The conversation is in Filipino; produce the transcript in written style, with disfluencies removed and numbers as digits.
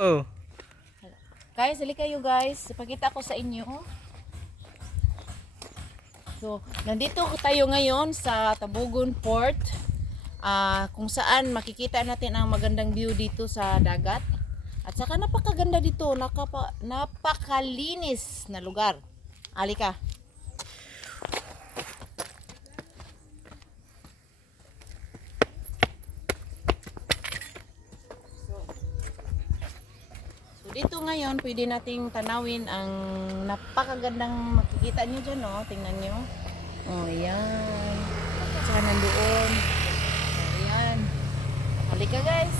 Oh. Guys, halika kayo guys. Ipakita ko sa inyo. So, nandito tayo ngayon sa Tabugon Port. Kung saan makikita natin ang magandang view dito sa dagat. At saka napakaganda dito. Napakalinis na lugar. Halika. Dito ngayon, pwede nating tanawin ang napakagandang makikita nyo dyan, no? Tingnan nyo. Oh, yan. At saka nandoon. Oh, yan. Halika, guys.